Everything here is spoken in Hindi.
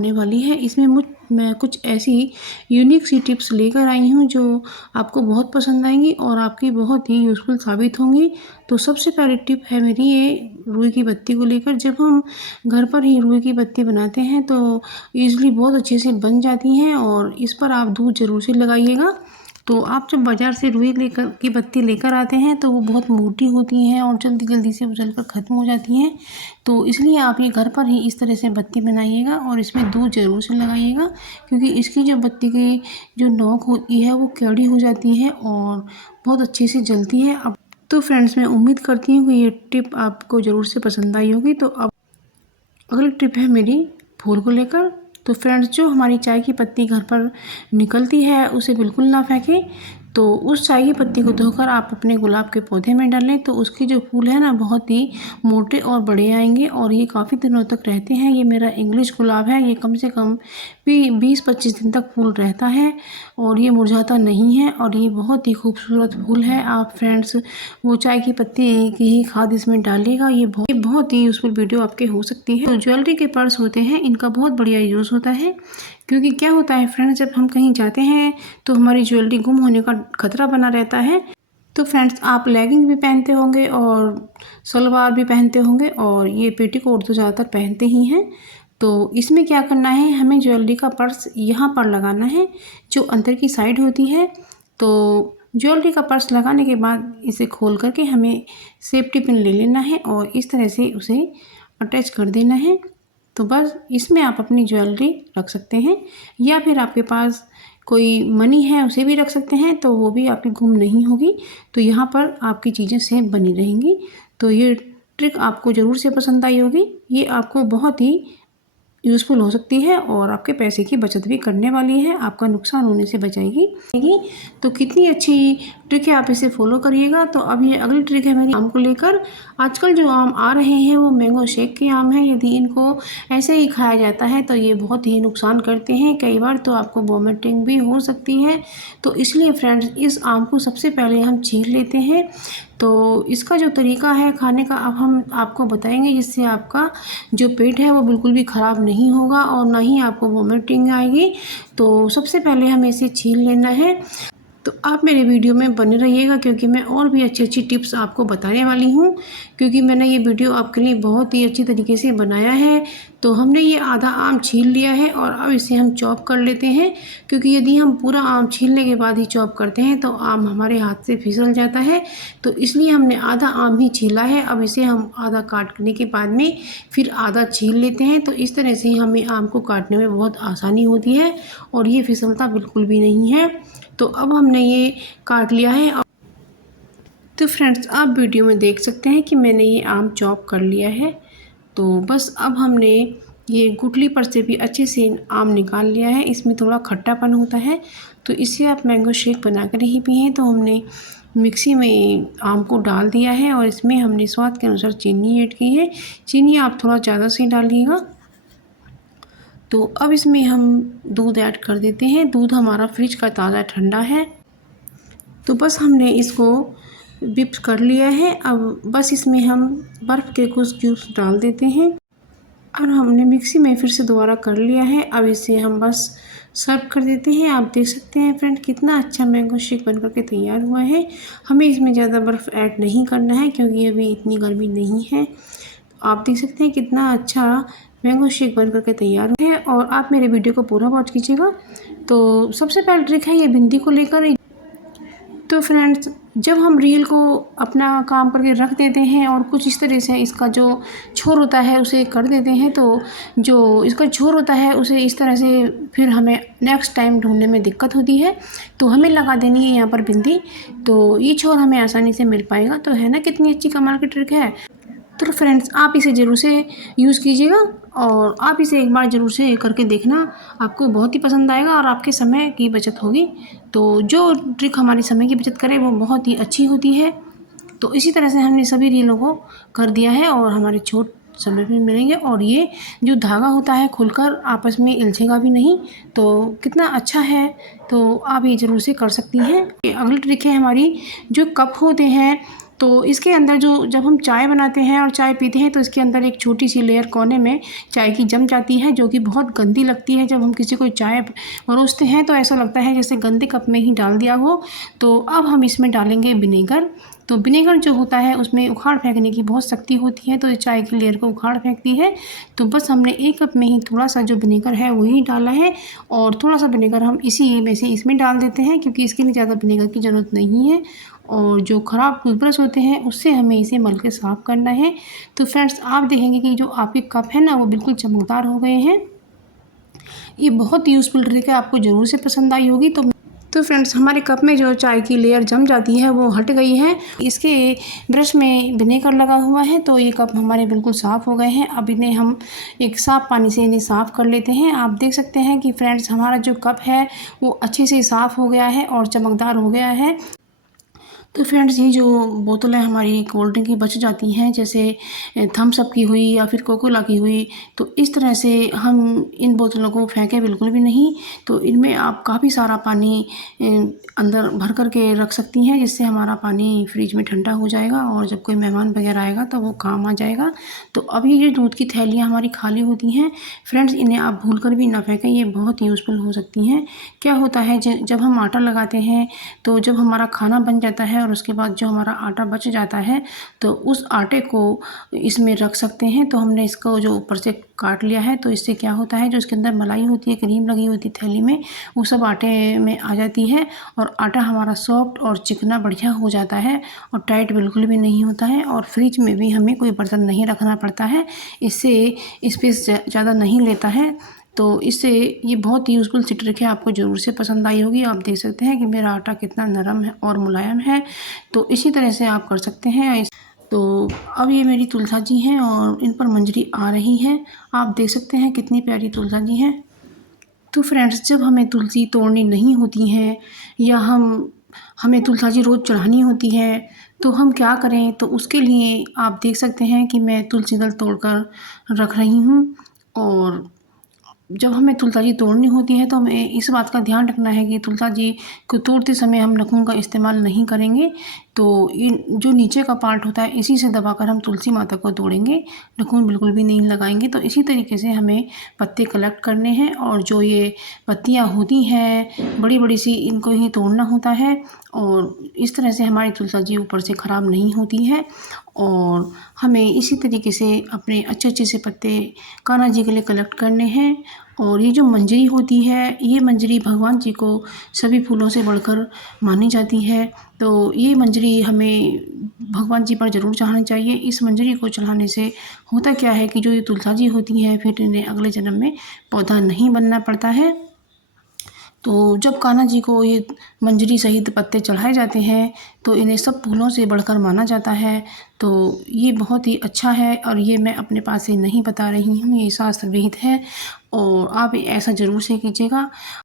आने वाली है। इसमें मैं कुछ ऐसी यूनिक सी टिप्स लेकर आई हूँ जो आपको बहुत पसंद आएंगी और आपकी बहुत ही यूज़फुल साबित होंगी। तो सबसे पहली टिप है मेरी ये रुई की बत्ती को लेकर। जब हम घर पर ही रुई की बत्ती बनाते हैं तो ईज़िली बहुत अच्छे से बन जाती हैं और इस पर आप दूध ज़रूर से लगाइएगा। तो आप जब बाज़ार से रुई की बत्ती लेकर आते हैं तो वो बहुत मोटी होती हैं और जल्दी जल्दी से जलकर ख़त्म हो जाती हैं। तो इसलिए आप ये घर पर ही इस तरह से बत्ती बनाइएगा और इसमें दूध ज़रूर से लगाइएगा, क्योंकि इसकी जो बत्ती की जो नोक होती है वो कड़ी हो जाती है और बहुत अच्छे से जलती है। अब तो फ्रेंड्स, मैं उम्मीद करती हूँ कि ये टिप आपको ज़रूर से पसंद आई होगी। तो अब अगली टिप है मेरी फूल को लेकर। तो फ्रेंड्स, जो हमारी चाय की पत्ती घर पर निकलती है उसे बिल्कुल ना फेंकें। तो उस चाय की पत्ती को धोकर आप अपने गुलाब के पौधे में डालें तो उसके जो फूल है ना बहुत ही मोटे और बड़े आएंगे और ये काफ़ी दिनों तक रहते हैं। ये मेरा इंग्लिश गुलाब है, ये कम से कम भी 20-25 दिन तक फूल रहता है और ये मुरझाता नहीं है और ये बहुत ही खूबसूरत फूल है। आप फ्रेंड्स वो चाय की पत्ती की ही खाद इसमें डालिएगा। ये बहुत ही यूज़फुल वीडियो आपके हो सकती है। तो ज्वेलरी के पर्स होते हैं, इनका बहुत बढ़िया यूज़ होता है, क्योंकि क्या होता है फ्रेंड्स, जब हम कहीं जाते हैं तो हमारी ज्वेलरी गुम होने का खतरा बना रहता है। तो फ्रेंड्स, आप लेगिंग भी पहनते होंगे और सलवार भी पहनते होंगे और ये पेटीकोट तो ज़्यादातर पहनते ही हैं। तो इसमें क्या करना है, हमें ज्वेलरी का पर्स यहाँ पर लगाना है जो अंदर की साइड होती है। तो ज्वेलरी का पर्स लगाने के बाद इसे खोल करके हमें सेफ्टी पिन ले लेना है और इस तरह से उसे अटैच कर देना है। तो बस इसमें आप अपनी ज्वेलरी रख सकते हैं या फिर आपके पास कोई मनी है उसे भी रख सकते हैं, तो वो भी आपकी गुम नहीं होगी। तो यहाँ पर आपकी चीज़ें सेफ बनी रहेंगी। तो ये ट्रिक आपको ज़रूर से पसंद आई होगी। ये आपको बहुत ही यूज़फुल हो सकती है और आपके पैसे की बचत भी करने वाली है, आपका नुकसान होने से बचाएगी। तो कितनी अच्छी ट्रिक है, आप इसे फॉलो करिएगा। तो अब ये अगली ट्रिक है मेरी आम को लेकर। आजकल जो आम आ रहे हैं वो मैंगो शेक के आम हैं। यदि इनको ऐसे ही खाया जाता है तो ये बहुत ही नुकसान करते हैं, कई बार तो आपको वॉमिटिंग भी हो सकती है। तो इसलिए फ्रेंड्स, इस आम को सबसे पहले हम छील लेते हैं। तो इसका जो तरीका है खाने का अब हम आपको बताएंगे, जिससे आपका जो पेट है वो बिल्कुल भी ख़राब नहीं होगा और ना ही आपको वॉमिटिंग आएगी। तो सबसे पहले हमें इसे छील लेना है। तो आप मेरे वीडियो में बने रहिएगा, क्योंकि मैं और भी अच्छी अच्छी टिप्स आपको बताने वाली हूँ, क्योंकि मैंने ये वीडियो आपके लिए बहुत ही अच्छी तरीके से बनाया है। तो हमने ये आधा आम छील लिया है और अब इसे हम चॉप कर लेते हैं, क्योंकि यदि हम पूरा आम छीलने के बाद ही चॉप करते हैं तो आम हमारे हाथ से फिसल जाता है। तो इसलिए हमने आधा आम ही छीला है। अब इसे हम आधा काटने के बाद में फिर आधा छील लेते हैं। तो इस तरह से हमें आम को काटने में बहुत आसानी होती है और ये फिसलता बिल्कुल भी नहीं है। तो अब हमने ये काट लिया है। तो फ्रेंड्स, आप वीडियो में देख सकते हैं कि मैंने ये आम चॉप कर लिया है। तो बस अब हमने ये गुठली पर से भी अच्छे से आम निकाल लिया है। इसमें थोड़ा खट्टापन होता है, तो इससे आप मैंगो शेक बना कर ही पिएं। तो हमने मिक्सी में आम को डाल दिया है और इसमें हमने स्वाद के अनुसार चीनी ऐड की है। चीनी आप थोड़ा ज़्यादा से डालिएगा। तो अब इसमें हम दूध ऐड कर देते हैं। दूध हमारा फ्रिज का ताज़ा ठंडा है। तो बस हमने इसको विप कर लिया है। अब बस इसमें हम बर्फ़ के कुछ क्यूब्स डाल देते हैं और हमने मिक्सी में फिर से दोबारा कर लिया है। अब इसे हम बस सर्व कर देते हैं। आप देख सकते हैं फ्रेंड, कितना अच्छा मैंगो शेक बनकर के तैयार हुआ है। हमें इसमें ज़्यादा बर्फ़ ऐड नहीं करना है, क्योंकि अभी इतनी गर्मी नहीं है। आप देख सकते हैं कितना अच्छा मैंगो शेक बन करके तैयार है। और आप मेरे वीडियो को पूरा वॉच कीजिएगा। तो सबसे पहले ट्रिक है ये बिंदी को लेकर। तो फ्रेंड्स, जब हम रील को अपना काम करके रख देते हैं और कुछ इस तरह से इसका जो छोर होता है उसे कर देते हैं, तो जो इसका छोर होता है उसे इस तरह से फिर हमें नेक्स्ट टाइम ढूंढने में दिक्कत होती है। तो हमें लगा देनी है यहाँ पर बिंदी, तो ये छोर हमें आसानी से मिल पाएगा। तो है ना कितनी अच्छी कमाल की ट्रिक है। तो फ्रेंड्स, आप इसे ज़रूर से यूज़ कीजिएगा और आप इसे एक बार ज़रूर से करके देखना, आपको बहुत ही पसंद आएगा और आपके समय की बचत होगी। तो जो ट्रिक हमारी समय की बचत करे वो बहुत ही अच्छी होती है। तो इसी तरह से हमने सभी रीलों को कर दिया है और हमारे छोट समय में मिलेंगे और ये जो धागा होता है खुलकर आपस में इलझेगा भी नहीं। तो कितना अच्छा है। तो आप ये ज़रूर से कर सकती हैं। अगली ट्रिक है हमारी, जो कप होते हैं तो इसके अंदर जो जब हम चाय बनाते हैं और चाय पीते हैं तो इसके अंदर एक छोटी सी लेयर कोने में चाय की जम जाती है, जो कि बहुत गंदी लगती है। जब हम किसी को चाय परोसते हैं तो ऐसा लगता है जैसे गंदे कप में ही डाल दिया हो। तो अब हम इसमें डालेंगे विनेगर। तो विनेगर जो होता है उसमें उखाड़ फेंकने की बहुत शक्ति होती है, तो ये चाय की लेयर को उखाड़ फेंकती है। तो बस हमने 1 कप में ही थोड़ा सा जो विनेगर है वही डाला है, और थोड़ा सा विनेगर हम इसी में से इसमें डाल देते हैं, क्योंकि इसके लिए ज़्यादा विनेगर की ज़रूरत नहीं है। और जो ख़राब टूथब्रश होते हैं उससे हमें इसे मल के साफ़ करना है। तो फ्रेंड्स, आप देखेंगे कि जो आपके कप है ना वो बिल्कुल चमकदार हो गए हैं। ये बहुत यूज़फुल ट्रिक है, आपको ज़रूर से पसंद आई होगी। तो फ्रेंड्स, हमारे कप में जो चाय की लेयर जम जाती है वो हट गई है। इसके ब्रश में विनेगर लगा हुआ है, तो ये कप हमारे बिल्कुल साफ़ हो गए हैं। अब इन्हें हम एक साफ़ पानी से इन्हें साफ़ कर लेते हैं। आप देख सकते हैं कि फ्रेंड्स, हमारा जो कप है वो अच्छे से साफ़ हो गया है और चमकदार हो गया है। तो फ्रेंड्स, ये जो बोतलें हमारी कोल्ड ड्रिंक की बच जाती हैं, जैसे थम्स अप की हुई या फिर कोका कोला की हुई, तो इस तरह से हम इन बोतलों को फेंकें बिल्कुल भी नहीं। तो इनमें आप काफ़ी सारा पानी अंदर भर कर के रख सकती हैं, जिससे हमारा पानी फ्रिज में ठंडा हो जाएगा और जब कोई मेहमान वगैरह आएगा तो वो काम आ जाएगा। तो अब ये जो दूध की थैलियाँ हमारी खाली होती हैं फ्रेंड्स, इन्हें आप भूल कर भी ना फेंकें, ये बहुत यूज़फुल हो सकती हैं। क्या होता है, जब हम आटा लगाते हैं तो जब हमारा खाना बन जाता है और उसके बाद जो हमारा आटा बच जाता है तो उस आटे को इसमें रख सकते हैं। तो हमने इसको जो ऊपर से काट लिया है, तो इससे क्या होता है, जो इसके अंदर मलाई होती है, क्रीम लगी होती है थैली में, वो सब आटे में आ जाती है और आटा हमारा सॉफ्ट और चिकना बढ़िया हो जाता है और टाइट बिल्कुल भी नहीं होता है। और फ्रिज में भी हमें कोई बर्तन नहीं रखना पड़ता है, इससे स्पेस ज़्यादा नहीं लेता है। तो इससे ये बहुत ही यूज़फुल सी ट्रिक है, आपको ज़रूर से पसंद आई होगी। आप देख सकते हैं कि मेरा आटा कितना नरम है और मुलायम है। तो इसी तरह से आप कर सकते हैं। तो अब ये मेरी तुलसा जी हैं और इन पर मंजरी आ रही है। आप देख सकते हैं कितनी प्यारी तुलसा जी हैं। तो फ्रेंड्स, जब हमें तुलसी तोड़नी नहीं होती है या हमें तुलसा जी रोज़ चढ़ानी होती है तो हम क्या करें? तो उसके लिए आप देख सकते हैं कि मैं तुलसी दल तोड़कर रख रही हूँ। और जब हमें तुलसा जी तोड़नी होती है तो हमें इस बात का ध्यान रखना है कि तुलसा जी को तोड़ते समय हम नखून का इस्तेमाल नहीं करेंगे। तो इन जो नीचे का पार्ट होता है इसी से दबाकर हम तुलसी माता को तोड़ेंगे, नखून बिल्कुल भी नहीं लगाएंगे। तो इसी तरीके से हमें पत्ते कलेक्ट करने हैं और जो ये पत्तियाँ होती हैं बड़ी बड़ी सी, इनको ही तोड़ना होता है और इस तरह से हमारी तुलसा जी ऊपर से ख़राब नहीं होती है। और हमें इसी तरीके से अपने अच्छे अच्छे से पत्ते कान्हा जी के लिए कलेक्ट करने हैं। और ये जो मंजरी होती है, ये मंजरी भगवान जी को सभी फूलों से बढ़कर मानी जाती है। तो ये मंजरी हमें भगवान जी पर ज़रूर चढ़ानी चाहिए। इस मंजरी को चढ़ाने से होता क्या है कि जो ये तुलसा जी होती हैं फिर इन्हें अगले जन्म में पौधा नहीं बनना पड़ता है। तो जब कान्हा जी को ये मंजरी सहित पत्ते चढ़ाए जाते हैं तो इन्हें सब फूलों से बढ़कर माना जाता है। तो ये बहुत ही अच्छा है और ये मैं अपने पास से नहीं बता रही हूँ, ये शास्त्र विहित है और आप ऐसा ज़रूर से कीजिएगा।